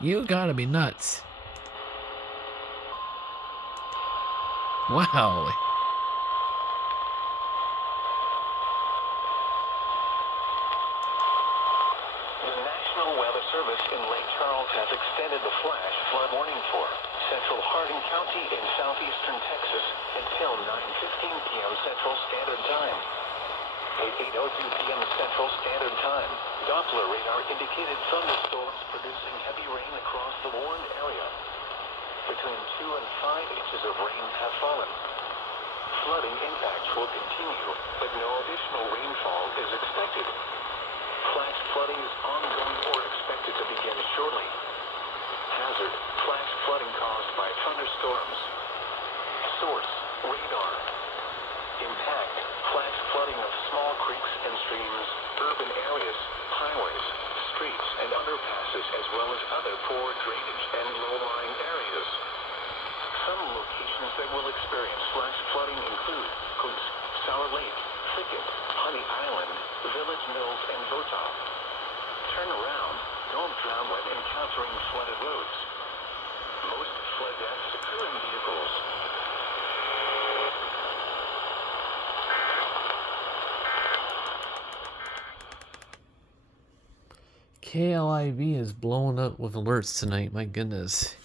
You gotta be nuts. Wow. The National Weather Service in Lake Charles has extended the flash flood warning for central Hardin County in southeastern Texas until 9:15 p.m. Central Standard Time. At 8:02 p.m. Central Standard Time, Doppler radar indicated thunderstorms producing heavy rain across the warned area. Between 2 and 5 inches of rain have fallen. Flooding impacts will continue, but no additional rainfall is expected. Flash flooding is ongoing or expected to begin shortly. Hazard: flash flooding caused by thunderstorms. Source: radar. Impact: flash flooding of small creeks and streams, urban areas, highways, streets, and underpasses, as well as other poor drainage and low-lying areas. Some locations that will experience flash flooding include Coos, Sour Lake, Thicket, Honey Island, Village Mills, and Votaw. Turn around. Don't drown when encountering flooded roads. Most flood deaths occur in vehicles. KLIV is blowing up with alerts tonight. My goodness.